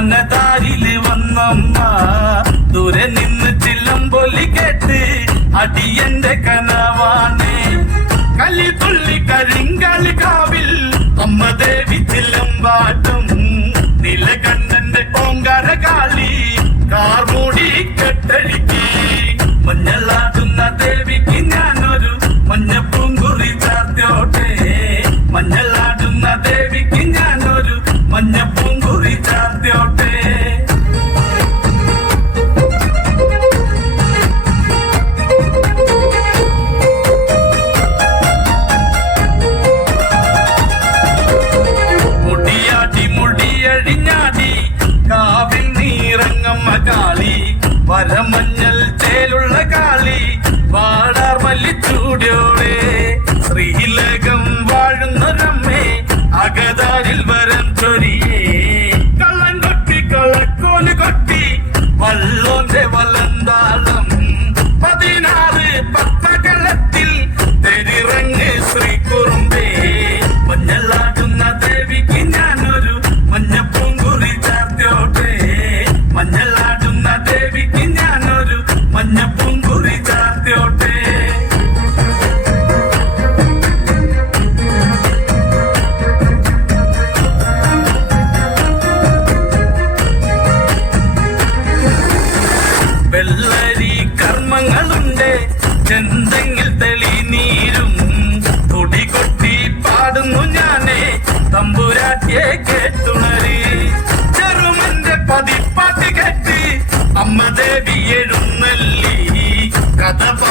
മനതാരിൽ വന്നമ്മ. ദൂരെ നിന്ന് ചില്ലം പൊല്ലി കേട്ട് അടിയന്റെ കനവാണ്. കലി തുള്ളി കരിങ്കളി കാവിൽ അമ്മ ദേവി ചില്ലം ചില്ലമ്പാട്ടും നിലകണ്ഠന്റെ ഓങ്കാര കാളി കാർമൂടി കെട്ടഴിക്കി. മഞ്ഞളാടുന്ന ദേവിക്ക് ഞാനൊരു മഞ്ഞപ്പൂങ്കുറി പതിപ്പാട്ട് കേട്ട്